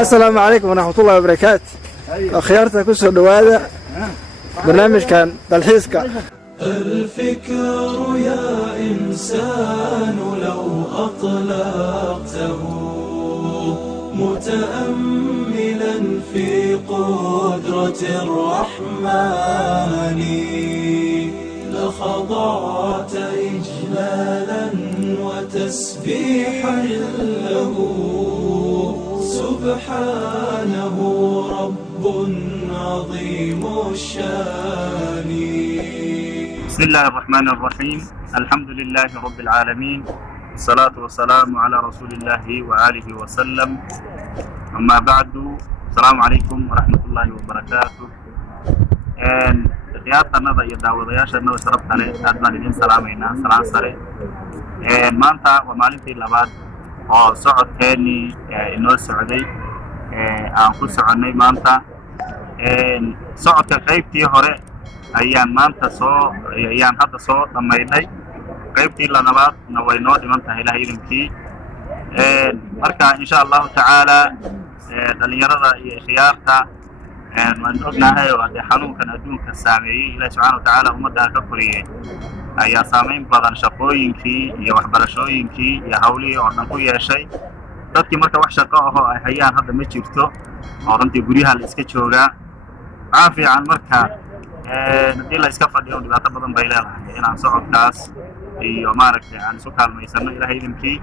السلام عليكم ورحمة الله وبركاته. خيارتك كسر دواده برنامج كان تلحيسك. الفكر يا إنسان لو أطلقته متأملا في قدرة الرحمن لخضعت إجلالا وتسبيحا له سبحانه رب عظيم الشان. بسم الله الرحمن الرحيم. الحمد لله رب العالمين، الصلاة والسلام على رسول الله وآله وسلم. أما بعد، السلام عليكم ورحمة الله وبركاته. khiyaarta nada iyo daawadayaasha nada sharafta leh aad baan idin salaamayna salaan sare. Maanta waa maalintii labaad oo socodkeennii inoo socday aan ku soconnay maanta. Socodka qaybtii hore ayaan hadda soo dhammaynay. qaybtii labaadna way noo dhiman tahay ilaahay idinkii. Marka insha allahu tacaala dhalinyarada iyo khiyaarta waan ognahay oo xanuunkan adduunka saameeyey ilaahay subxaanahu wa tacaala ummadda ka koriyey ayaa saameyn badan shaqooyinkii iyo waxbarashooyinkii iyo hawlihii oo dhan ku yeeshay. dadkii marka wax shaqo ahoo ay hayaan hadda ma jirto oo runtii guryaha la iska joogaa. waxaa fiican marka haddii la iska fadhiyo dhibaato badan bay leedahay inaan socodkaas iyo maaragtay aan isu kaalmaysano ilaahay idinkii.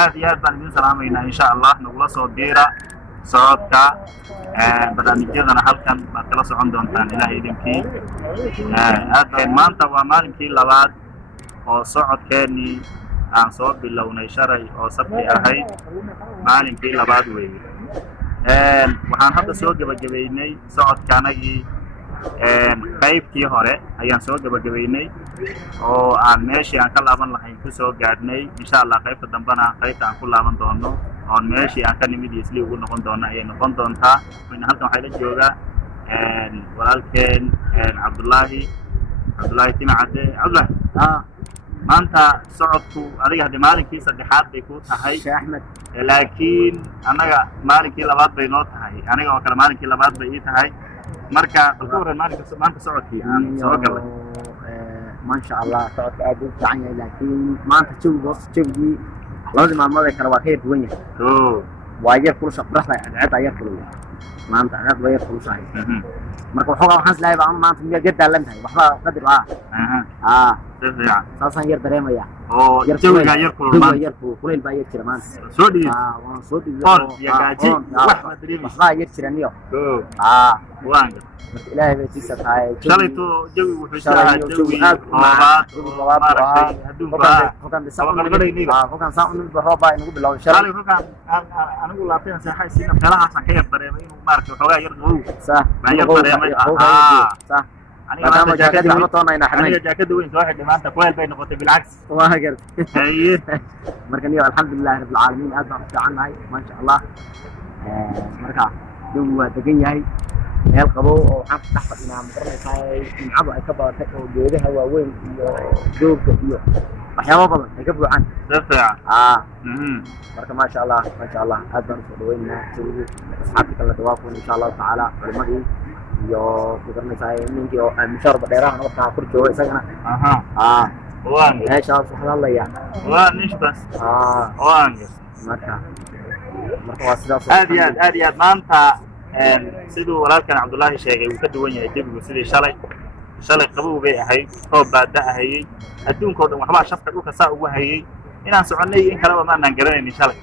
aad iyo aad baan idin salaamaynaa insha allah. nagula soo diira socodka barnaamijyadana halkan baad kala socon doontaan ilaahay idinkii. maanta waa maalinkii labaad oo socodkeennii aan soo bilownay shalay oo sabti ahayd. maalinkii labaad weeye. waxaan hadda soo gebagabaynay socodkaanagii qaybtii hore ayaan soo gebagabaynay oo aan meeshii aan ka laaban lahayn ku soo gaadhnay. insha allah qaybta dambena qaybta aan ku laaban doono oon meeshii aan ka nimid iyo islii ugu noqon doono ayay noqon doontaa. halkan waxaa la joogaa walaalkeen cabdullaahi timacadde. cabdullaahi, maanta socodku adiga hadda maalinkii saddexaad bay ku tahay, laakiin annaga maalinkii labaad bay noo tahay. aniga oo kale maalinkii labaad bay ii tahay. marka balka waran maanta socodkii aan soo galay. maasha allah socodka aad u fiican yahay, laakiin maanta jawgii labadii maalmood ee kale waa ka yar duwan yahay. waa yar kulusha qoraxda cadceedda yar kulul. maanta cadceed waa yar kulushahay. marka waxoogaa waxaan islahay baa maanta miyaad yar daalan tahay waxba qadir saasaan yar dareemaya. jawigaa yar kulul maanta. yar kuleyl baa yar jira maanta. soo dhigi waan soo dhigi iyo gaaji waxbaa yar jira niyo. waan ilaahay bay tiisa tahay. shalayto jawi wuxuu ahaa jawi roobaad oo maaragtay adduunka kolkaan saa unilba roob baa inagu bilowday shalay. kolkaan anigu laabteen seexaysiina meelahaasaan ka yar dareemay inuu maaragtay waxoogaa yar qabow baan yar dareemay. maadaama jaakadii waxba toonayna xidhnay. aniga jaakada weyn soo xidhay maanta kuweel bay noqotay bilcagsi. waa gartay. marka niyo alxamdulillahi rabbil caalamiin aad baan u fiicannahay maasha allah. marka jawigu waa degan yahay, meel qabow oo waxaan ku dhex fadhinaa magaranaysaa jimcadu ay ka badatay oo geedaha waaweyn iyo doogga iyo waxyaabo badan ay ka buuxaan. si fiican. marka maasha allah aad baan usoo dhaweynaynaa jawigu. asxaabtii kale dawaafun insha allahu tacaala culimadii iyo magaranaysaa ninkii oo mishaarba dheeraha markaa kor jooga isagana. meeshaas waxaa hadlaya marka waa sidaas. aad iyo aad maanta siduu walaalkan cabdullaahi sheegay wuu ka duwan yahay jawigu sidii shalay qabow bay ahayd, roob baa da'ahayey, adduunkao dhan waxbaa shafka dhulka saa ugu hayey. inaan soconnay in kaleba maanaan garanaynin shalay.